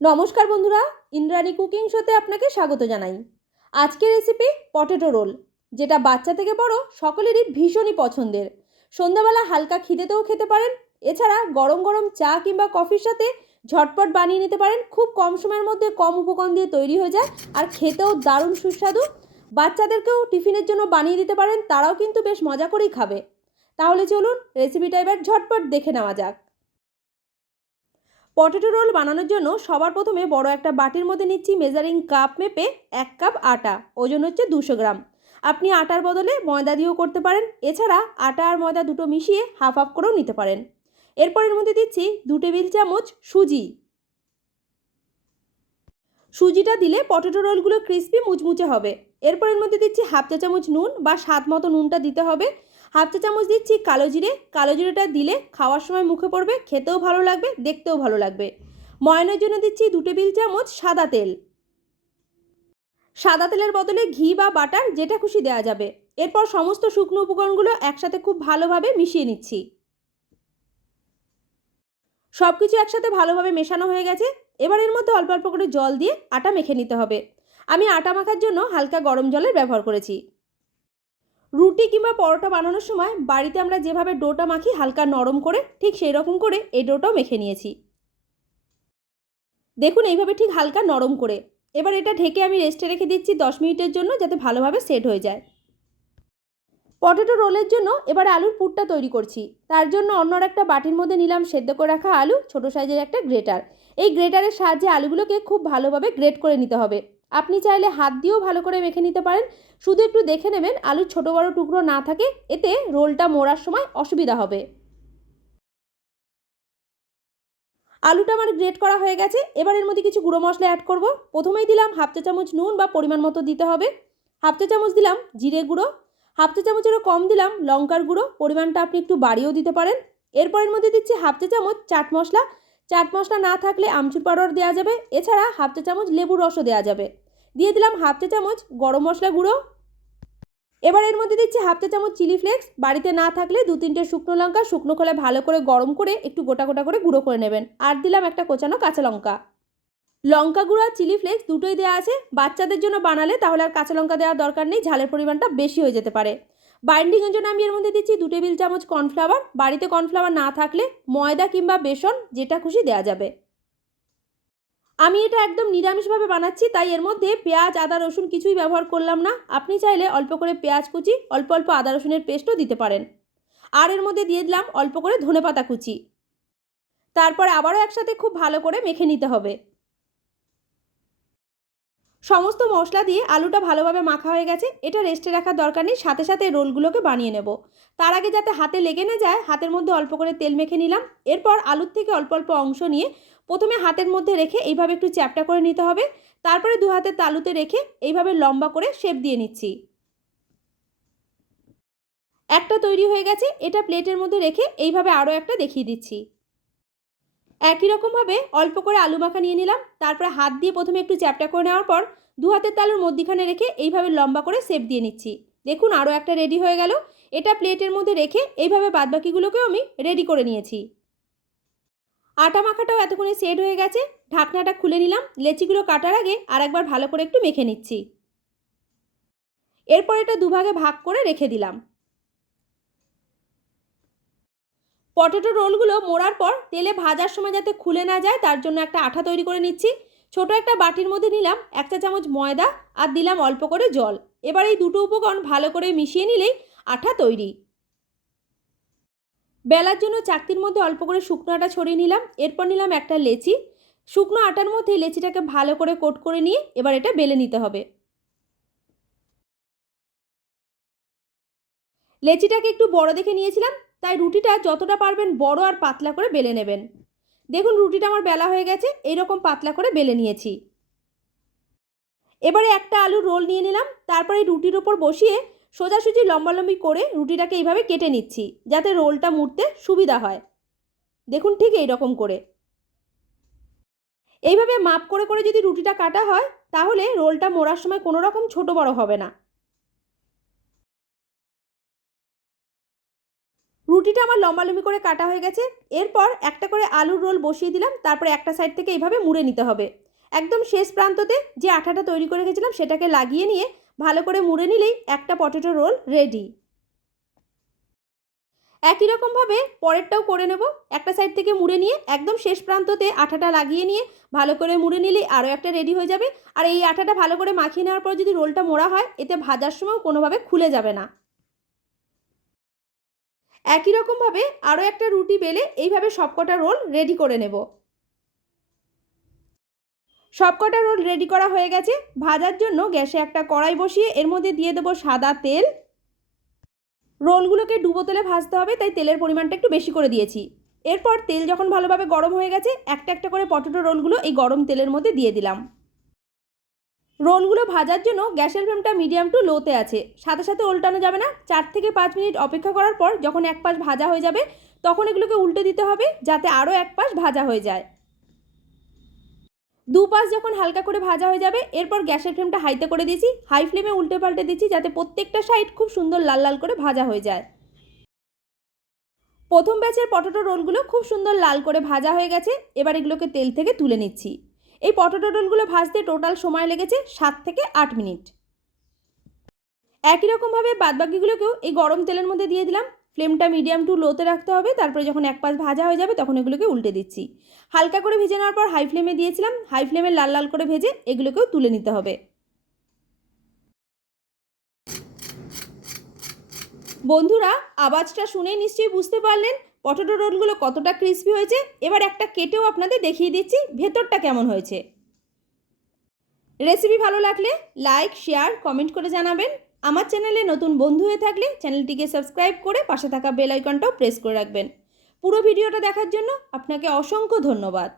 নমস্কার বন্ধুরা, ইন্দ্রাণী কুকিং শোতে আপনাকে স্বাগত জানাই। আজকের রেসিপি পটেটো রোল যেটা বাচ্চা থেকে বড় সকলেরই ভীষণই পছন্দের। সন্ধ্যাবেলা হালকা খিদেতেও খেতে পারেন, এছাড়া গরম গরম চা কিংবা কফির সাথে ঝটপট বানিয়ে নিতে পারেন, খুব কম সময়ের মধ্যে কম উপকরণ দিয়ে তৈরি হয়ে যায় আর খেতেও দারুণ সুস্বাদু। বাচ্চাদেরকেও টিফিনের জন্য বানিয়ে দিতে পারেন, তারাও কিন্তু বেশ মজা করেই খাবে। তাহলে চলুন রেসিপিটা এবার ঝটপট দেখে নেওয়া যাক। পটেটো রোল বানানোর জন্য সবার প্রথমে বড় একটা বাটির মধ্যে নিচ্ছি মেজারিং কাপ মেপে এক কাপ আটা, ওজন হচ্ছে দুশো গ্রাম। আপনি আটার বদলে ময়দা দিয়েও করতে পারেন, এছাড়া আটা আর ময়দা দুটো মিশিয়ে হাফ হাফ করেও নিতে পারেন। এরপর এর মধ্যে দিচ্ছি দু টেবিল চামচ সুজি। সুজিটা দিলে পটেটো রোলগুলো ক্রিস্পি মুচমুচে হবে। এরপর এর মধ্যে দিচ্ছি হাফ চা চামচ নুন বা স্বাদ মতো নুনটা দিতে হবে। হাফ চা চামচ দিচ্ছি কালো জিরে। কালো জিরেটা দিলে খাওয়ার সময় মুখে পড়বে, খেতেও ভালো লাগবে, দেখতেও ভালো লাগবে। ময়নের জন্য দিচ্ছি দু টেবিল চামচ সাদা তেল। সাদা তেলের বদলে ঘি বা বাটার, যেটা খুশি দেওয়া যাবে। এরপর সমস্ত শুকনো উপকরণগুলো একসাথে খুব ভালোভাবে মিশিয়ে নিচ্ছি। সব কিছু একসাথে ভালোভাবে মেশানো হয়ে গেছে। এবার এর মধ্যে অল্প অল্প করে জল দিয়ে আটা মেখে নিতে হবে। আমি আটা মাখার জন্য হালকা গরম জলের ব্যবহার করেছি। রুটি কিংবা পরোটা বানানোর সময় বাড়িতে আমরা যেভাবে ডোটা মাখি হালকা নরম করে, ঠিক সেই রকম করে এই ডোটাও মেখে নিয়েছি। দেখুন এইভাবে ঠিক হালকা নরম করে। এবার এটা ঢেকে আমি রেস্টে রেখে দিচ্ছি দশ মিনিটের জন্য যাতে ভালোভাবে সেট হয়ে যায়। পটেটো রোলের জন্য এবার আলুর পুরটা তৈরি করছি। তার জন্য অন্য একটা বাটির মধ্যে নিলাম সেদ্ধ করে রাখা আলু, ছোট সাইজের একটা গ্রেটার এই গ্রেটারের সাহায্যে আলুগুলোকে খুব ভালোভাবে গ্রেট করে নিতে হবে। আপনি চাইলে হাত দিয়েও ভালো করে মেখে নিতে পারেন। শুধু একটু দেখে নেবেন আলুর ছোট বড় টুকরো না থাকে, এতে রোলটা মোড়ার সময় অসুবিধা হবে। আলুটা আমার গ্রেট করা হয়ে গেছে। এবার এর মধ্যে কিছু গুঁড়ো মশলা অ্যাড করব। প্রথমেই দিলাম হাফ চা চামচ নুন বা পরিমাণ মতো দিতে হবে। হাফ চা চামচ দিলাম জিরে গুঁড়ো। হাফ চা চামচেরও কম দিলাম লঙ্কার গুঁড়ো। পরিমাণটা আপনি একটু বাড়িয়েও দিতে পারেন। এরপরের মধ্যে দিচ্ছি হাফ চা চামচ চাট মশলা। চাট মশলা না থাকলে আমচুর পাউডার দেওয়া যাবে। এছাড়া হাফ চা চামচ লেবুর রসও দেওয়া যাবে। দিয়ে দিলাম হাফ চা চামচ গরম মশলা গুঁড়ো। এবার এর মধ্যে দিচ্ছি হাফ চা চামচ চিলি ফ্লেক্স। বাড়িতে না থাকলে দু তিনটে শুকনো লঙ্কা, শুকনো খোলায় ভালো করে গরম করে একটু গোটা গোটা করে গুঁড়ো করে নেবেন। আর দিলাম একটা কোচানো কাঁচা লঙ্কা। লঙ্কা গুঁড়ো আর চিলি ফ্লেক্স দুটোই দেওয়া আছে। বাচ্চাদের জন্য বানালে তাহলে আর কাঁচা লঙ্কা দেওয়ার দরকার নেই, ঝালের পরিমাণটা বেশি হয়ে যেতে পারে। বাইন্ডিংয়ের জন্য আমি এর মধ্যে দিচ্ছি দু টেবিল চামচ কর্নফ্লাওয়ার। বাড়িতে কর্নফ্লাওয়ার না থাকলে ময়দা কিংবা বেসন যেটা খুশি দেওয়া যাবে। আমি এটা একদম নিরামিষভাবে বানাচ্ছি, তাই এর মধ্যে পেঁয়াজ, আদা, রসুন কিছুই ব্যবহার করলাম না। আপনি চাইলে অল্প করে পেঁয়াজ কুচি, অল্প অল্প আদা, রসুনের পেস্টও দিতে পারেন। আর এর মধ্যে দিয়ে দিলাম অল্প করে ধনে পাতা কুচি। তারপরে আবারও একসাথে খুব ভালো করে মেখে নিতে হবে। সমস্ত মশলা দিয়ে আলুটা ভালোভাবে মাখা হয়ে গেছে। এটা রেস্টে রাখার দরকার নেই, সাথে সাথে রোলগুলোকে বানিয়ে নেব। তার আগে যাতে হাতে লেগে না যায়, হাতের মধ্যে অল্প করে তেল মেখে নিলাম। এরপর আলুর থেকে অল্প অল্প অংশ নিয়ে প্রথমে হাতের মধ্যে রেখে এইভাবে একটু চ্যাপটা করে নিতে হবে। তারপরে দু হাতের তালুতে রেখে এইভাবে লম্বা করে শেপ দিয়ে নিচ্ছি। একটা তৈরি হয়ে গেছে, এটা প্লেটের মধ্যে রেখে এইভাবে আরও একটা দেখিয়ে দিচ্ছি। একই রকমভাবে অল্প করে আলু মাখা নিয়ে নিলাম। তারপরে হাত দিয়ে প্রথমে একটু চ্যাপটা করে নেওয়ার পর দু হাতের তালুর মধ্যিখানে রেখে এইভাবে লম্বা করে শেপ দিয়ে নিচ্ছি। দেখুন আরও একটা রেডি হয়ে গেল। এটা প্লেটের মধ্যে রেখে এইভাবে বাদবাকিগুলোকেও আমি রেডি করে নিয়েছি। আটা মাখাটাও এতক্ষণে সেট হয়ে গেছে। ঢাকনাটা খুলে নিলাম। লেচিগুলো কাটার আগে আর একবার ভালো করে একটু মেখে নিচ্ছি। এরপর এটা দুভাগে ভাগ করে রেখে দিলাম। পটেটো রোলগুলো মোড়ার পর তেলে ভাজার সময় যাতে খুলে না যায়, তার জন্য একটা আঠা তৈরি করে নিচ্ছি। ছোট একটা বাটির মধ্যে নিলাম এক চা চামচ ময়দা আর দিলাম অল্প করে জল। এবার এই দুটো উপকরণ ভালো করে মিশিয়ে নিলেই আঠা তৈরি। বেলার জন্য চাকতির মধ্যে অল্প করে শুকনো আটা ছড়িয়ে নিলাম। এরপর নিলাম একটা লেচি। শুকনো আটার মধ্যে লেচিটাকে ভালো করে কোট করে নিয়ে এবার এটা বেলে নিতে হবে। লেচিটাকে একটু বড় দেখে নিয়েছিলাম। তাই রুটিটা যতটা পারবেন বড় আর পাতলা করে বেলে নেবেন। দেখুন রুটিটা আমার বেলা হয়ে গেছে, এইরকম পাতলা করে বেলে নিয়েছি। এবারে একটা আলুর রোল নিয়ে নিলাম, তারপরে রুটির ওপর বসিয়ে সোজাসুজি লম্বালম্বি করে রুটিটাকে এইভাবে কেটে নিচ্ছি, যাতে রোলটা মুড়তে সুবিধা হয়। দেখুন ঠিক এই রকম করে। এইভাবে মাপ করে করে যদি রুটিটা কাটা হয়, তাহলে রোলটা মোড়ার সময় কোনো রকম ছোট বড় হবে না। রুটিটা আমার লম্বালম্বি করে কাটা হয়ে গেছে। এরপর একটা করে আলুর রোল বসিয়ে দিলাম, তারপরে একটা সাইড থেকে এইভাবে মুড়ে নিতে হবে। একদম শেষ প্রান্ততে যে আঠাটা তৈরি করে রেখেছিলাম, সেটাকে লাগিয়ে নিয়ে ভালো করে মুড়ে নিলেই একটা পটেটো রোল রেডি একই রকমভাবে পরেরটাও করে নেব। একটা সাইড থেকে মুড়ে নিয়ে একদম শেষ প্রান্ততে আঠাটা লাগিয়ে নিয়ে ভালো করে মুড়ে নিলেই আরও একটা রেডি হয়ে যাবে। আর এই আঠাটা ভালো করে মাখিয়ে নেওয়ার পর যদি রোলটা মোড়া হয়, এতে ভাজার সময়ও কোনোভাবে খুলে যাবে না। একই রকমভাবে আরও একটা রুটি বেলে এইভাবে সবকটা রোল রেডি করে নেব। সবকটা রোল রেডি করা হয়ে গেছে। ভাজার জন্য গ্যাসে একটা কড়াই বসিয়ে এর মধ্যে দিয়ে দেবো সাদা তেল। রোলগুলোকে ডুবো তেলে ভাজতে হবে, তাই তেলের পরিমাণটা একটু বেশি করে দিয়েছি। এরপর তেল যখন ভালোভাবে গরম হয়ে গেছে, একটা একটা করে পটেটো রোলগুলো এই গরম তেলের মধ্যে দিয়ে দিলাম। রোলগুলো ভাজার জন্য গ্যাসের ফ্লেমটা মিডিয়াম টু লোতে আছে। সাথে সাথে উল্টানো যাবে না। চার থেকে পাঁচ মিনিট অপেক্ষা করার পর যখন এক পাশ ভাজা হয়ে যাবে, তখন এগুলোকে উল্টে দিতে হবে যাতে আরও এক পাশ ভাজা হয়ে যায়। দু পাশ যখন হালকা করে ভাজা হয়ে যাবে, এরপর গ্যাসের ফ্লেমটা হাইতে করে দিয়েছি। হাই ফ্লেমে উল্টে পাল্টে দিচ্ছি যাতে প্রত্যেকটা সাইড খুব সুন্দর লাল লাল করে ভাজা হয়ে যায়। প্রথম ব্যাচের পটেটো রোলগুলো খুব সুন্দর লাল করে ভাজা হয়ে গেছে। এবার এগুলোকে তেল থেকে তুলে নিচ্ছি। এই পটেটো রোলগুলো ভাজতে টোটাল সময় লেগেছে সাত থেকে আট মিনিট। একই রকমভাবে বাদবাকিগুলোকেও এই গরম তেলের মধ্যে দিয়ে দিলাম। ফ্লেমটা মিডিয়াম টু লোতে রাখতে হবে, তারপরে যখন এক পাশ ভাজা হয়ে যাবে তখন এগুলোকে উল্টে দিচ্ছি। হালকা করে ভেজে নেওয়ার পর হাই ফ্লেমে দিয়েছিলাম, হাই ফ্লেমে লাল লাল করে ভেজে এগুলোকেও তুলে নিতে হবে। বন্ধুরা, আওয়াজটা শুনেই নিশ্চয়ই বুঝতে পারলেন পটেটো রোলগুলো কতটা ক্রিস্পি হয়েছে? এবার একটা কেটেও আপনাদের দেখিয়ে দিচ্ছি ভেতরটা কেমন হয়েছে। রেসিপি ভালো লাগলে লাইক, শেয়ার, কমেন্ট করে জানাবেন। আমার চ্যানেলে নতুন বন্ধু হয়ে থাকলে চ্যানেলটিকে সাবস্ক্রাইব করে পাশে থাকা বেলাইকনটাও প্রেস করে রাখবেন। পুরো ভিডিওটা দেখার জন্য আপনাকে অসংখ্য ধন্যবাদ।